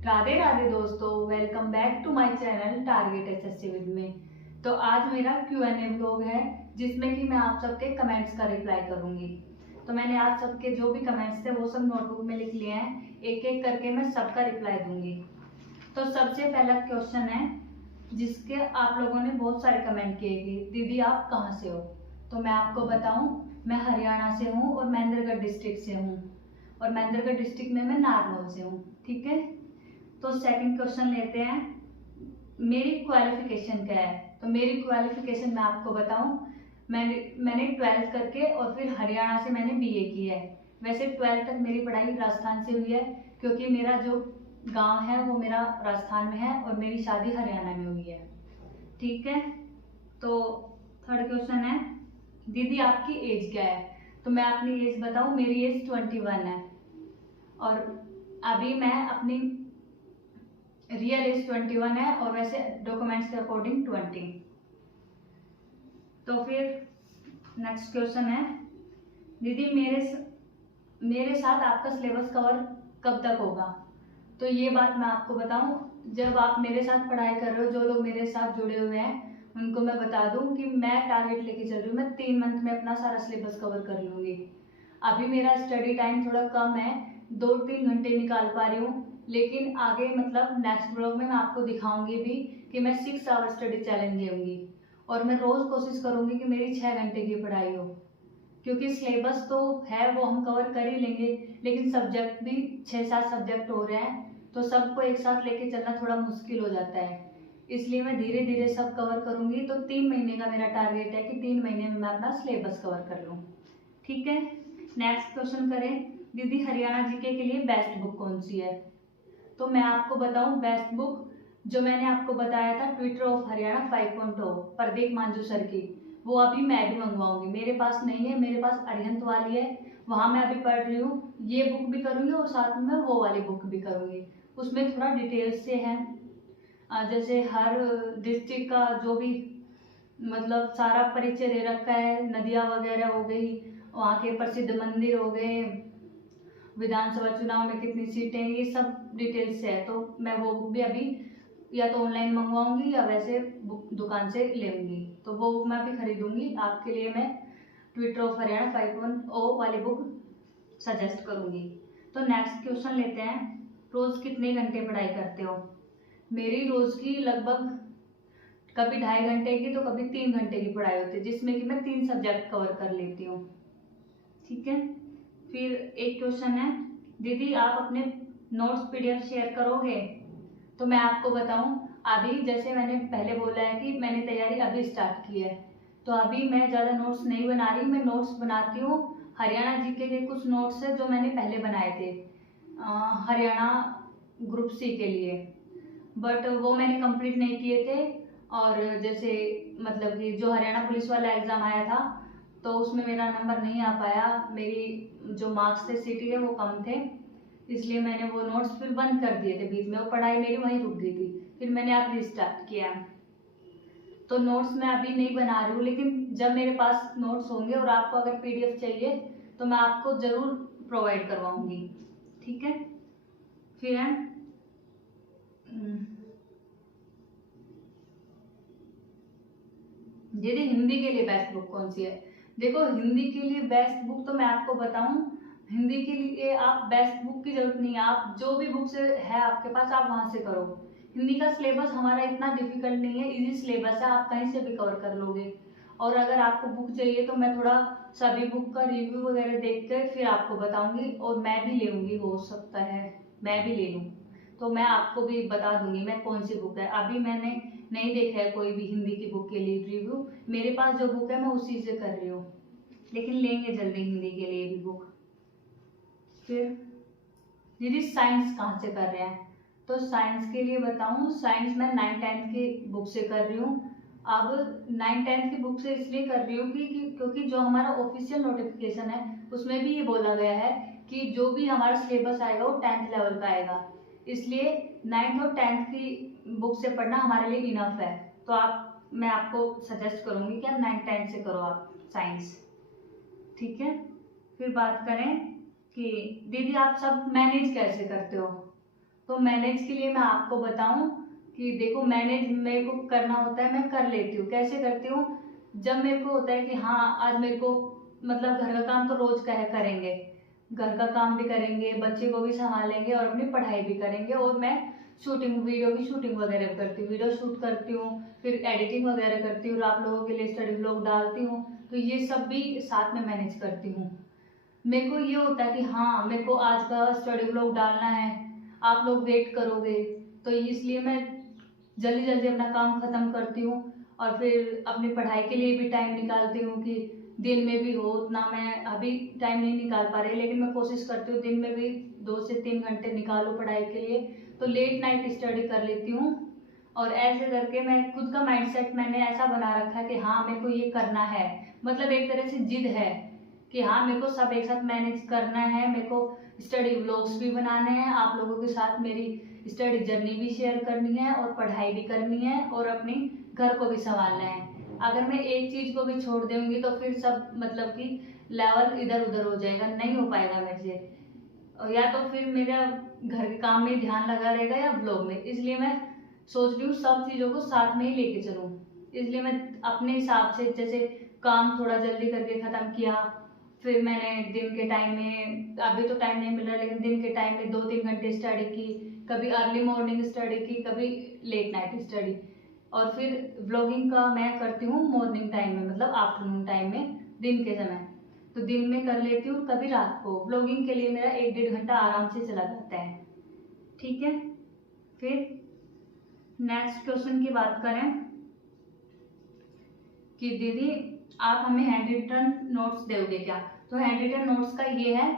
राधे राधे दोस्तों, welcome back to my channel target SSC with me. तो आज मेरा Q&A व्लॉग है जिसमें कि मैं आप सबके कमेंट्स का रिप्लाई करूंगी। तो मैंने आज सबके जो भी कमेंट्स थे वो सब नोटबुक में लिख लिए हैं, एक एक करके मैं सबका रिप्लाई दूंगी। तो सबसे पहला क्वेश्चन है जिसके आप लोगों ने बहुत सारे कमेंट किए कि दीदी आप कहाँ से हो। तो मैं आपको बताऊं, मैं हरियाणा से हूँ और महेंद्रगढ़ डिस्ट्रिक्ट से हूँ, और महेंद्रगढ़ डिस्ट्रिक्ट में मैं नारनौल से हूँ। ठीक है, तो सेकंड क्वेश्चन लेते हैं, मेरी क्वालिफिकेशन क्या है। तो मेरी क्वालिफिकेशन मैं आपको बताऊं, मैंने 12th करके और फिर हरियाणा से मैंने बीए की है। वैसे 12th तक मेरी पढ़ाई राजस्थान से हुई है क्योंकि मेरा जो गांव है वो मेरा राजस्थान में है और मेरी शादी हरियाणा में हुई है। ठीक है, तो थर्ड क्वेश्चन है, दीदी आपकी एज क्या है। तो मैं अपनी एज बताऊं, मेरी एज 21 है और अभी मैं अपनी रियल एज 21 है और वैसे डॉक्यूमेंट्स के अकॉर्डिंग 20। तो फिर नेक्स्ट क्वेश्चन है, दीदी मेरे साथ आपका सिलेबस कवर कब तक होगा। तो ये बात मैं आपको बताऊं, जब आप मेरे साथ पढ़ाई कर रहे हो, जो लोग मेरे साथ जुड़े हुए हैं उनको मैं बता दूं कि मैं टारगेट लेके चल रही हूँ, मैं 3 मंथ में अपना सारा सिलेबस कवर कर लूंगी। अभी मेरा स्टडी टाइम थोड़ा कम है, 2-3 घंटे निकाल पा रही हूँ, लेकिन आगे मतलब नेक्स्ट ब्लॉग में मैं आपको दिखाऊंगी भी कि मैं 6 आवर स्टडी चैलेंज लेंगी और मैं रोज कोशिश करूंगी कि मेरी 6 घंटे की पढ़ाई हो, क्योंकि सिलेबस तो है वो हम कवर कर ही लेंगे, लेकिन सब्जेक्ट भी 6-7 सब्जेक्ट हो रहे हैं तो सबको एक साथ लेके चलना थोड़ा मुश्किल हो जाता है। इसलिए मैं धीरे धीरे सब कवर करूंगी। तो 3 महीने का मेरा टारगेट है कि 3 महीने में मैं अपना सिलेबस कवर कर लूँ। ठीक है, नेक्स्ट क्वेश्चन करें, दीदी हरियाणा जीके के लिए बेस्ट बुक कौन सी है। तो मैं आपको बताऊं, बेस्ट बुक जो मैंने आपको बताया था Twitter of Haryana 5.0 Pradeep Manju sir की, वो अभी मैं भी मंगवाऊंगी। मेरे पास नहीं है, मेरे पास अरिहंत वाली है, वहां मैं अभी पढ़ रही हूँ। ये बुक भी करूंगी और साथ में वो वाली बुक भी करूंगी। उसमें थोड़ा डिटेल्स से है, जैसे हर डिस्ट्रिक्ट का जो भी मतलब सारा परिचय दे रखा है, नदियाँ वगैरह हो गई, वहाँ के प्रसिद्ध मंदिर हो गए, विधानसभा चुनाव में कितनी सीटें, ये सब डिटेल्स है। तो मैं वो बुक भी अभी या तो ऑनलाइन मंगवाऊंगी या वैसे बुक दुकान से लेंगी। तो वो बुक मैं भी खरीदूंगी, आपके लिए मैं ट्विटर ऑफ हरियाणा 5.0 वाली बुक सजेस्ट करूंगी। तो नेक्स्ट क्वेश्चन लेते हैं, रोज कितने घंटे पढ़ाई करते हो। मेरी रोज की लगभग कभी 2.5 घंटे की तो कभी 3 घंटे की पढ़ाई होती है, जिसमें कि मैं 3 सब्जेक्ट कवर कर लेती हूँ। ठीक है, फिर एक क्वेश्चन है, दीदी आप अपने नोट्स पीडीएफ शेयर करोगे। तो मैं आपको बताऊं, अभी जैसे मैंने पहले बोला है कि मैंने तैयारी अभी स्टार्ट की है, तो अभी मैं ज़्यादा नोट्स नहीं बना रही। मैं नोट्स बनाती हूँ हरियाणा जीके के कुछ नोट्स है जो मैंने पहले बनाए थे हरियाणा ग्रुप सी के लिए, बट वो मैंने कंप्लीट नहीं किए थे। और जैसे मतलब कि जो हरियाणा पुलिस वाला एग्ज़ाम आया था तो उसमें मेरा नंबर नहीं आ पाया, मेरी जो मार्क्स थे सीटी है वो कम थे, इसलिए मैंने वो नोट्स फिर बंद कर दिए थे बीच में, वो पढ़ाई मेरी वहीं रुक गई थी। फिर मैंने अब रिस्टार्ट किया, तो नोट्स मैं अभी नहीं बना रही हूँ, लेकिन जब मेरे पास नोट्स होंगे और आपको अगर पीडीएफ चाहिए तो मैं आपको ज़रूर प्रोवाइड करवाऊंगी। ठीक है, फिर है दीदी हिंदी के लिए बेस्ट बुक कौन सी है। देखो, हिंदी के लिए बेस्ट बुक तो मैं आपको बताऊं, हिंदी के लिए आप बेस्ट बुक की जरूरत नहीं है, आप जो भी बुक से है आपके पास आप वहां से करो। हिंदी का सिलेबस हमारा इतना डिफिकल्ट नहीं है, इजी सिलेबस है, आप कहीं से भी कवर कर लोगे। और अगर आपको बुक चाहिए तो मैं थोड़ा सभी बुक का रिव्यू वगैरह देख कर फिर आपको बताऊंगी, और मैं भी लूँगी, हो सकता है मैं भी ले लूँ, तो मैं आपको भी बता दूंगी मैं कौन सी बुक है। अभी मैंने नहीं देखा है कोई भी हिंदी की बुक के लिए रिव्यू, मेरे पास जो बुक है मैं उसी से कर रही हूँ, लेकिन लेंगे जल्दी हिंदी के लिए भी बुक। फिर दीदी साइंस कहाँ से कर रहे हैं। तो साइंस के लिए बताऊँ, साइंस मैं 9th-10th की बुक से कर रही हूँ। अब 9th-10th की बुक से इसलिए कर रही हूँ क्योंकि जो हमारा ऑफिशियल नोटिफिकेशन है उसमें भी ये बोला गया है कि जो भी हमारा सिलेबस आएगा वो 10th लेवल का आएगा, इसलिए 9th और 10th की बुक से पढ़ना हमारे लिए इनफ है। तो मैं आपको सजेस्ट करूँगी कि आप 9th-10th से करो आप साइंस। ठीक है, फिर बात करें कि दीदी आप सब मैनेज कैसे करते हो। तो मैनेज के लिए मैं आपको बताऊं कि देखो, मैनेज मेरे को करना होता है, मैं कर लेती हूँ। कैसे करती हूँ? जब मेरे को होता है कि हाँ आज मेरे को मतलब घर का काम तो रोज करेंगे, घर का काम भी करेंगे, बच्चे को भी संभालेंगे और अपनी पढ़ाई भी करेंगे, और मैं शूटिंग, वीडियो की शूटिंग वगैरह करती हूँ, वीडियो शूट करती हूँ, फिर एडिटिंग वगैरह करती हूँ और आप लोगों के लिए स्टडी व्लॉग डालती हूँ। तो ये सब भी साथ में मैनेज करती हूँ। मेरे को ये होता है कि हाँ मेरे को आज का स्टडी व्लॉग डालना है, आप लोग वेट करोगे, तो इसलिए मैं जल्दी जल्दी अपना काम खत्म करती हूँ और फिर अपनी पढ़ाई के लिए भी टाइम निकालती हूँ कि दिन में भी हो उतना। मैं अभी टाइम नहीं निकाल पा रही, लेकिन मैं कोशिश करती हूँ दिन में भी 2 से 3 घंटे निकालूँ पढ़ाई के लिए। तो लेट नाइट स्टडी कर लेती हूँ, और ऐसे करके मैं खुद का माइंडसेट मैंने ऐसा बना रखा है कि हाँ मेरे को ये करना है। मतलब एक तरह से जिद है कि हाँ मेरे को सब एक साथ मैनेज करना है, मेरे को स्टडी व्लॉग्स भी बनाने हैं, आप लोगों के साथ मेरी स्टडी जर्नी भी शेयर करनी है और पढ़ाई भी करनी है और अपनी घर को भी संभालना है। अगर मैं एक चीज को भी छोड़ दूंगी तो फिर सब मतलब कि लेवल इधर उधर हो जाएगा, नहीं हो पाएगा मेरे से। या तो फिर मेरा घर के काम में ध्यान लगा रहेगा या ब्लॉग में, इसलिए मैं सोच रही हूँ सब चीज़ों को साथ में ही लेके चलूँ। इसलिए मैं अपने हिसाब से जैसे काम थोड़ा जल्दी करके ख़त्म किया, फिर मैंने दिन के टाइम में, अभी तो टाइम नहीं मिल रहा, लेकिन दिन के टाइम में 2-3 घंटे स्टडी की, कभी अर्ली मॉर्निंग स्टडी की, कभी लेट नाइट स्टडी। और फिर व्लॉगिंग का मैं करती हूँ मॉर्निंग टाइम में, मतलब आफ्टरनून टाइम में, दिन के समय। तो दिन में कर लेती हूँ, कभी रात को। व्लॉगिंग के लिए मेरा 1-1.5 घंटा आराम से चला जाता है। ठीक है, फिर नेक्स्ट क्वेश्चन की बात करें कि दीदी आप हमें हैंड रिटन नोट्स दोगे क्या? तो हैंड रिटन नोट्स का ये है,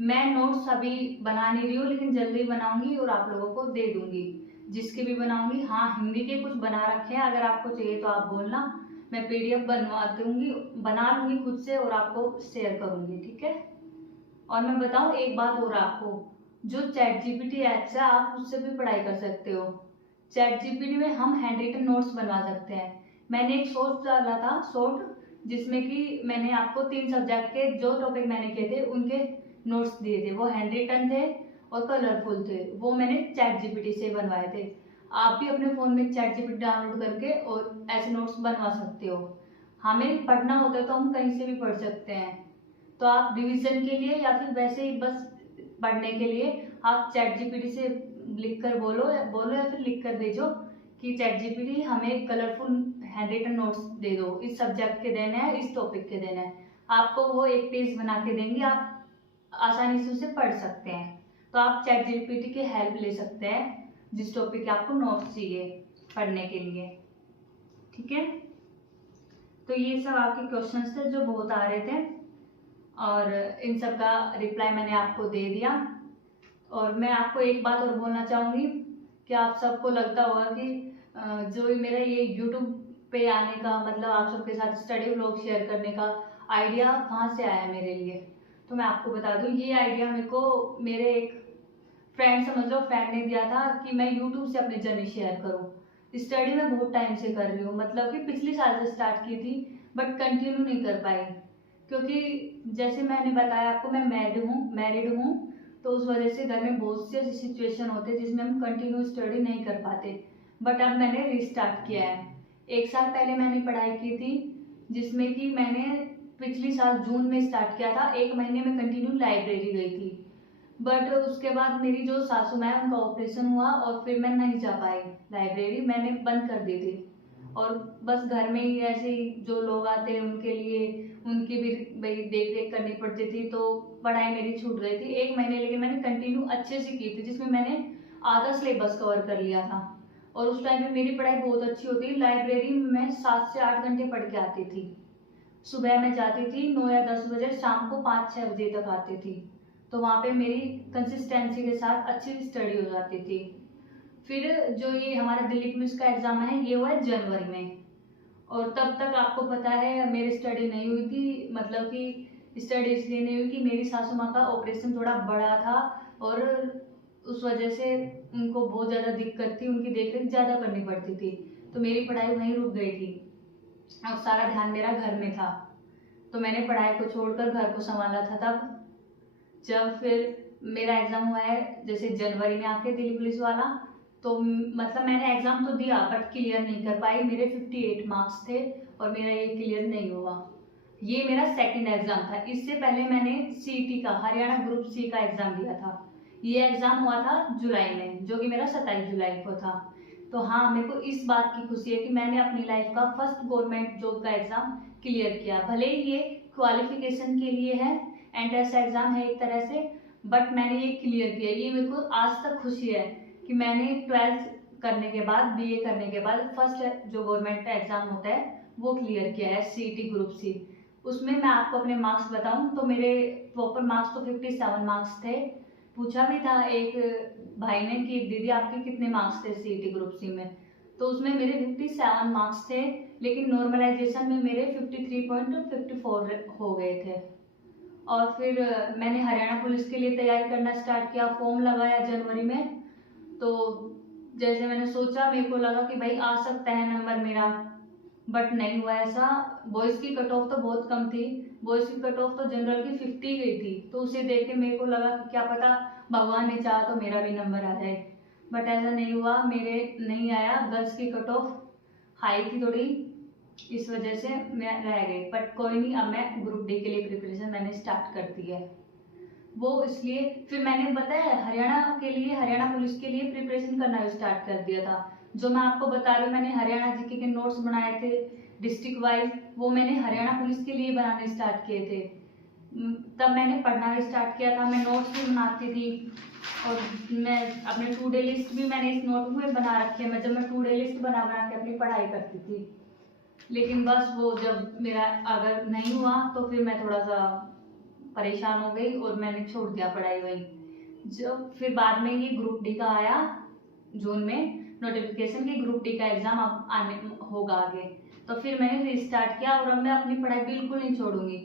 मैं नोट्स अभी बना नहीं रही हूँ, लेकिन जल्दी बनाऊंगी और आप लोगों को दे दूंगी, जिसके भी बनाऊंगी। हाँ हिंदी के कुछ बना रखे हैं, अगर आपको चाहिए तो आप बोलना, मैं पीडीएफ बनवा दूंगी, बना लूंगी खुद से और आपको शेयर करूंगी। ठीक है। और मैं बताऊं एक बात और आपको, जो चैट जीपीटी ऐप्स है आप उससे भी पढ़ाई कर सकते हो। चैट जीपीटी में हम हैंड रिटन नोट्स बनवा सकते हैं। मैंने एक शॉर्ट डाला था, शॉर्ट, जिसमें कि मैंने आपको 3 सब्जेक्ट के जो टॉपिक मैंने किए थे उनके नोट्स दिए थे, वो हैंड रिटन थे और कलरफुल थे, वो मैंने चैट जीपीटी से बनवाए थे। आप भी अपने फ़ोन में चैट जीपीटी डाउनलोड करके और ऐसे नोट्स बनवा सकते हो। हमें पढ़ना होता है तो हम कहीं से भी पढ़ सकते हैं। तो आप रिवीजन के लिए या फिर वैसे ही बस पढ़ने के लिए आप चैट जीपीटी से लिख कर बोलो या फिर लिख कर भेजो कि चैट जीपीटी हमें कलरफुल हैंड रिटन नोट्स दे दो, इस सब्जेक्ट के देने हैं, इस टॉपिक के देने हैं। आपको वो एक पेज बना के देंगे, आप आसानी से उसे पढ़ सकते हैं। तो आप चैट जीपीटी की हेल्प ले सकते हैं जिस टॉपिक के आपको नोट्स चाहिए पढ़ने के लिए। ठीक है, तो ये सब आपके क्वेश्चंस थे जो बहुत आ रहे थे, और इन सब का रिप्लाई मैंने आपको दे दिया। और मैं आपको एक बात और बोलना चाहूँगी कि आप सबको लगता होगा कि जो मेरा ये यूट्यूब पे आने का, मतलब आप सबके साथ स्टडी व्लॉग शेयर करने का आइडिया कहाँ से आया मेरे लिए। तो मैं आपको बता दूँ, ये आइडिया मेरे को मेरे एक फ्रेंड, समझ लो फ्रेंड ने दिया था कि मैं यूट्यूब से अपनी जर्नी शेयर करूँ। स्टडी मैं बहुत टाइम से कर रही हूँ, मतलब कि पिछले साल से स्टार्ट की थी, बट कंटिन्यू नहीं कर पाई, क्योंकि जैसे मैंने बताया आपको मैं मैरिड हूँ, तो उस वजह से घर में बहुत से सिचुएशन होते हैं जिसमें हम कंटिन्यू स्टडी नहीं कर पाते। बट अब मैंने रिस्टार्ट किया है। 1 साल पहले मैंने पढ़ाई की थी, जिसमें कि मैंने पिछली साल जून में स्टार्ट किया था। 1 महीने में कंटिन्यू लाइब्रेरी गई थी, बट उसके बाद मेरी जो सासू माँ है उनका ऑपरेशन हुआ और फिर मैं नहीं जा पाई लाइब्रेरी, मैंने बंद कर दी थी। और बस घर में ही ऐसे ही जो लोग आते हैं उनके लिए, उनकी भी भाई देख रेख करनी पड़ती थी, तो पढ़ाई मेरी छूट गई थी 1 महीने, लेकिन मैंने कंटिन्यू अच्छे से की थी, जिसमें मैंने आधा सिलेबस कवर कर लिया था। और उस टाइम पे मेरी पढ़ाई बहुत अच्छी होती, लाइब्रेरी में मैं 7 से 8 घंटे पढ़ के आती थी। सुबह में जाती थी 9 या 10 बजे, शाम को 5-6 बजे तक आती थी। तो वहाँ पे मेरी कंसिस्टेंसी के साथ अच्छी स्टडी हो जाती थी। फिर जो ये हमारा दिल्ली पुलिस का एग्जाम है ये हुआ है जनवरी में, और तब तक आपको पता है मेरी स्टडी नहीं हुई थी। मतलब कि स्टडी इसलिए नहीं हुई कि मेरी सासू माँ का ऑपरेशन थोड़ा बड़ा था, और उस वजह से उनको बहुत ज़्यादा दिक्कत थी, उनकी देखरेख ज़्यादा करनी पड़ती थी, तो मेरी पढ़ाई वहीं रुक गई थी और सारा ध्यान मेरा घर में था। तो मैंने पढ़ाई को छोड़कर घर को संभाला था। तब जब फिर मेरा एग्ज़ाम हुआ है जैसे जनवरी में आके दिल्ली पुलिस वाला, तो मतलब मैंने एग्ज़ाम तो दिया बट क्लियर नहीं कर पाई। मेरे 58 मार्क्स थे और मेरा ये क्लियर नहीं हुआ। ये मेरा सेकंड एग्ज़ाम था। इससे पहले मैंने सीईटी का हरियाणा ग्रुप सी का एग्ज़ाम दिया था। ये एग्ज़ाम हुआ था जुलाई में, जो कि मेरा 27 जुलाई को था। तो हाँ, मेरे को इस बात की खुशी है कि मैंने अपनी लाइफ का फर्स्ट गवर्नमेंट जॉब का एग्ज़ाम क्लियर किया। भले ही ये क्वालिफिकेशन के लिए है, एंट्रेंस एग्ज़ाम है एक तरह से, बट मैंने ये क्लियर किया। ये मेरे को आज तक खुशी है कि मैंने 12th करने के बाद, बीए करने के बाद फर्स्ट जो गवर्नमेंट एग्ज़ाम होता है वो क्लियर किया है, सीईटी ग्रुप सी। उसमें मैं आपको अपने मार्क्स बताऊं तो मेरे प्रॉपर मार्क्स तो 57 मार्क्स थे। पूछा भी था एक भाई ने कि दीदी आपके कितने मार्क्स थे सीईटी ग्रुप सी में, तो उसमें मेरे 57 मार्क्स थे, लेकिन नॉर्मलाइजेशन में मेरे 53.54 हो गए थे। और फिर मैंने हरियाणा पुलिस के लिए तैयारी करना स्टार्ट किया, फॉर्म लगाया जनवरी में। तो जैसे मैंने सोचा, मेरे को लगा कि भाई आ सकता है नंबर मेरा, बट नहीं हुआ ऐसा। बॉयज़ की कट ऑफ तो बहुत कम थी, बॉयज़ की कट ऑफ तो जनरल की 50 गई थी। तो उसे देख के मेरे को लगा कि क्या पता भगवान ने चाहा तो मेरा भी नंबर आ जाए, बट ऐसा नहीं हुआ, मेरे नहीं आया। गर्ल्स की कट ऑफ हाई थी थोड़ी, इस वजह से मैं रह गई। बट कोई नहीं, अब मैं ग्रुप डी के लिए प्रिपरेशन मैंने स्टार्ट कर दी है। वो इसलिए फिर मैंने बताया हरियाणा के लिए, हरियाणा पुलिस के लिए प्रिपरेशन करना भी स्टार्ट कर दिया था। जो मैं आपको बता रही हूँ, मैंने हरियाणा जीके के नोट्स बनाए थे डिस्ट्रिक्ट वाइज, वो मैंने हरियाणा पुलिस के लिए बनाने स्टार्ट किए थे। तब मैंने पढ़ना भी स्टार्ट किया था, मैं नोट्स भी बनाती थी। और मैं अपने टू डे लिस्ट भी मैंने इस नोटबुक में बना रखी है। मैं जब मैं टू डे लिस्ट बना बना के अपनी पढ़ाई करती थी, लेकिन बस वो जब मेरा अगर नहीं हुआ तो फिर मैं थोड़ा सा परेशान हो गई और मैंने छोड़ दिया पढ़ाई वही। जब फिर बाद में ये ग्रुप डी का आया जून में नोटिफिकेशन की, ग्रुप डी का एग्जाम अब आने होगा आगे, तो फिर मैंने रिस्टार्ट किया। और अब मैं अपनी पढ़ाई बिल्कुल नहीं छोड़ूंगी।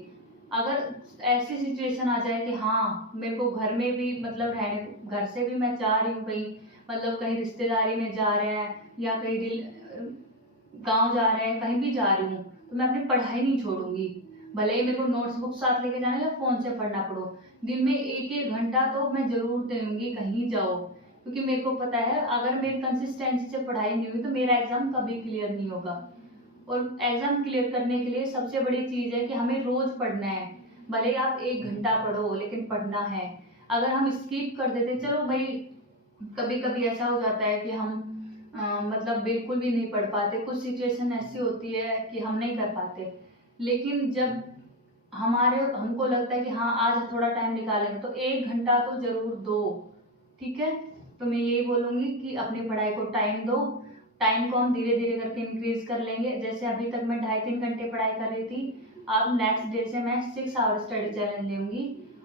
अगर ऐसी सिचुएशन आ जाए कि हाँ मेरे को घर में भी मतलब रहने, घर से भी मैं जा रही हूँ कहीं, मतलब कहीं रिश्तेदारी में जा रहे हैं या कहीं गांव जा रहे हैं, कहीं भी जा रही हूँ, तो मैं अपनी पढ़ाई नहीं छोड़ूंगी। भले ही मेरे को नोट्स बुक साथ लेके जाना या फोन से पढ़ना पड़ो, दिन में एक एक घंटा तो मैं जरूर दूंगी कहीं जाओ। क्योंकि मेरे को पता है अगर मेरी कंसिस्टेंसी से पढ़ाई नहीं हुई तो मेरा एग्जाम कभी क्लियर नहीं होगा। और एग्जाम क्लियर करने के लिए सबसे बड़ी चीज है कि हमें रोज पढ़ना है। भले ही आप एक घंटा पढ़ो, लेकिन पढ़ना है। अगर हम स्किप कर देते, चलो भाई कभी कभी ऐसा हो जाता है कि हम मतलब बिल्कुल भी नहीं पढ़ पाते, कुछ सिचुएशन ऐसी होती है कि हम नहीं कर पाते। लेकिन जब हमको लगता है कि हाँ आज थोड़ा टाइम निकालेंगे, तो एक घंटा तो जरूर दो, ठीक है। तो मैं यही बोलूँगी कि अपनी पढ़ाई को टाइम दो। टाइम को हम धीरे धीरे करके इंक्रीज कर लेंगे। जैसे अभी तक मैं 2.5-3 घंटे पढ़ाई कर रही थी, अब नेक्स्ट डे से मैं 6 आवर स्टडी चैलेंज लूँगी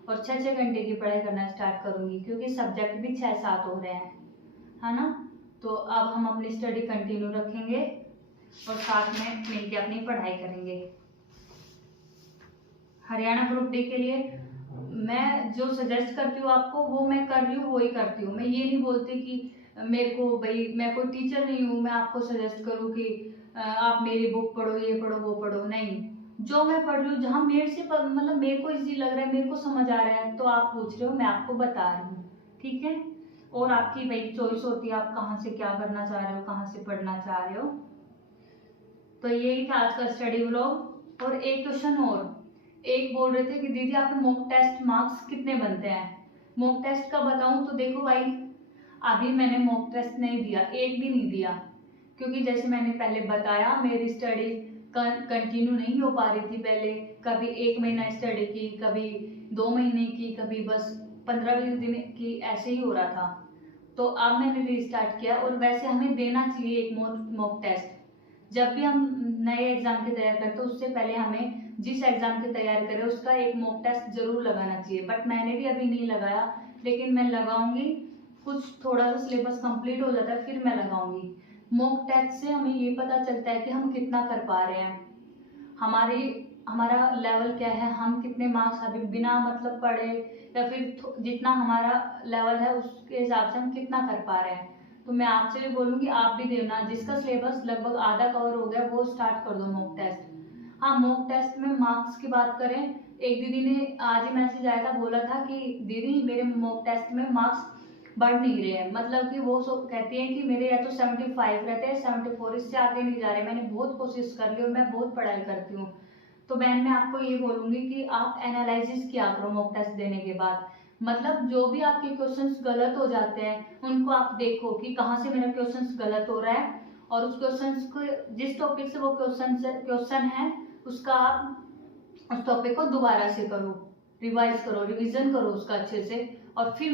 और 6-6 घंटे की पढ़ाई करना स्टार्ट करूँगी, क्योंकि सब्जेक्ट भी 6-7 हो रहे हैं, है ना। तो अब हम अपनी स्टडी कंटिन्यू रखेंगे और साथ में मिलकर अपनी पढ़ाई करेंगे। हरियाणा ग्रुप डी के लिए मैं जो सजेस्ट करती हूँ आपको, वो मैं कर रही हूँ, वो ही करती हूँ। मैं ये नहीं बोलती कि मेरे को भाई, मैं कोई टीचर नहीं हूँ, मैं आपको सजेस्ट करूँ कि आप मेरी बुक पढ़ो, ये पढ़ो, वो पढ़ो। नहीं, जो मैं पढ़ रही हूँ, जहाँ मेरे से मतलब मेरे को इजी लग रहा है, मेरे को समझ आ रहा है, तो आप पूछ रहे हो, मैं आपको बता रही हूँ, ठीक है। और आपकी भाई चॉइस होती है, आप कहाँ से क्या करना चाह रहे हो, कहाँ से पढ़ना चाह रहे हो। तो यही था आज का स्टडी व्लॉग। और एक क्वेश्चन और, एक बोल रहे थे कि दीदी आपके मॉक टेस्ट मार्क्स कितने बनते हैं। मॉक टेस्ट का बताऊं तो देखो भाई, अभी मैंने मॉक टेस्ट नहीं दिया, एक भी नहीं दिया, क्योंकि जैसे मैंने पहले बताया मेरी स्टडी कंटिन्यू नहीं हो पा रही थी। पहले कभी 1 महीना स्टडी की, कभी 2 महीने की, कभी बस 15-20 दिन की, ऐसे ही हो रहा था। तो अब मैंने रीस्टार्ट किया। और वैसे हमें देना चाहिए एक मॉक टेस्ट। जब भी हम नए एग्जाम की तैयारी करते हैं, उससे पहले हमें जिस एग्जाम की तैयारी करें उसका एक मॉक टेस्ट जरूर लगाना चाहिए। बट मैंने भी अभी नहीं लगाया, लेकिन मैं लगाऊंगी। कुछ थोड़ा सा सिलेबस कंप्लीट हो जाता है फिर मैं लगाऊंगी। मॉक टेस्ट से हमें ये पता चलता है कि हम कितना कर पा रहे हैं, हमारा लेवल क्या है, हम कितने मार्क्स अभी बिना मतलब पढ़े या फिर जितना हमारा लेवल है उसके हिसाब से हम कितना कर पा रहे हैं। तो मैं आपसे भी बोलूँगी आप भी देना, जिसका सिलेबस लगभग आधा कवर हो गया वो स्टार्ट कर दो मॉक टेस्ट। हाँ, मॉक टेस्ट में मार्क्स की बात करें एक दीदी ने आज ही मैसेज आया था, बोला था कि दीदी मेरे मॉक टेस्ट में मार्क्स बढ़ नहीं रहे हैं, मतलब कि वो सब कहती हैं कि मेरे या तो 75 रहते हैं, 74, इससे आगे नहीं जा रहे। मैंने बहुत कोशिश कर ली और मैं बहुत पढ़ाई करती हूँ। तो बहन मैं आपको ये बोलूंगी कि आप एनालिसिस किया करो मॉक टेस्ट देने के बाद। मतलब जो भी आपके क्वेश्चंस गलत हो जाते हैं उनको आप देखो कि कहाँ से मेरा क्वेश्चंस गलत हो रहा है, और उस क्वेश्चंस को, जिस टॉपिक से वो क्वेश्चन है, उसका आप उस टॉपिक को दोबारा से करो, रिवाइज करो, रिवीजन करो उसका अच्छे से, और फिर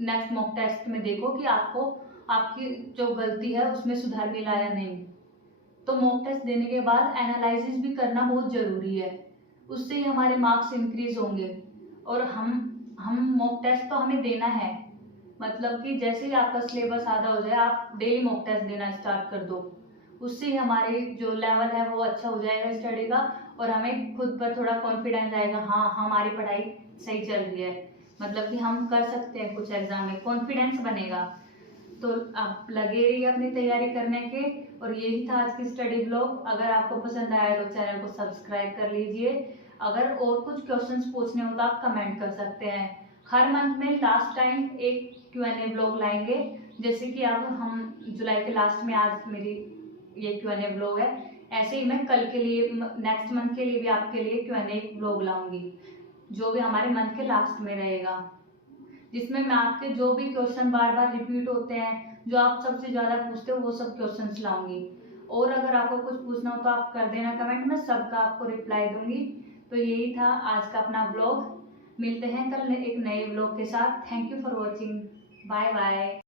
नेक्स्ट मॉक टेस्ट में देखो कि आपको आपकी जो गलती है उसमें सुधार मिला या नहीं। तो मॉक टेस्ट देने के बाद एनालिसिस भी करना बहुत जरूरी है, उससे ही हमारे मार्क्स इंक्रीज होंगे। और हम मॉक टेस्ट तो हमें देना है, मतलब कि जैसे ही आपका सिलेबस आधा हो जाए आप डेली मॉक टेस्ट देना स्टार्ट कर दो, उससे ही हमारे जो लेवल है वो अच्छा हो जाएगा स्टडी का, और हमें खुद पर थोड़ा कॉन्फिडेंस आएगा, हाँ हमारी पढ़ाई सही चल रही है, मतलब कि हम कर सकते हैं कुछ एग्जाम में, कॉन्फिडेंस बनेगा। तो आप लगे रहिए अपनी तैयारी करने के। और यही था आज की स्टडी ब्लॉग। अगर आपको पसंद आया तो चैनल को सब्सक्राइब कर लीजिए। अगर और कुछ क्वेश्चंस पूछने हो तो आप कमेंट कर सकते हैं। हर मंथ में लास्ट टाइम एक Q&A ब्लॉग लाएंगे, जैसे कि अब हम जुलाई के लास्ट में आज मेरी ये Q&A ब्लॉग है, ऐसे ही मैं कल के लिए, नेक्स्ट मंथ के लिए भी आपके लिए Q&A ब्लॉग लाऊंगी, जो भी हमारे मंथ के लास्ट में रहेगा, जिसमें मैं आपके जो भी क्वेश्चन बार बार रिपीट होते हैं, जो आप सबसे ज्यादा पूछते हो, वो सब क्वेश्चंस लाऊंगी। और अगर आपको कुछ पूछना हो तो आप कर देना कमेंट, मैं सबका आपको रिप्लाई दूंगी। तो यही था आज का अपना ब्लॉग। मिलते हैं कल एक नए ब्लॉग के साथ। Thank you for watching. Bye bye.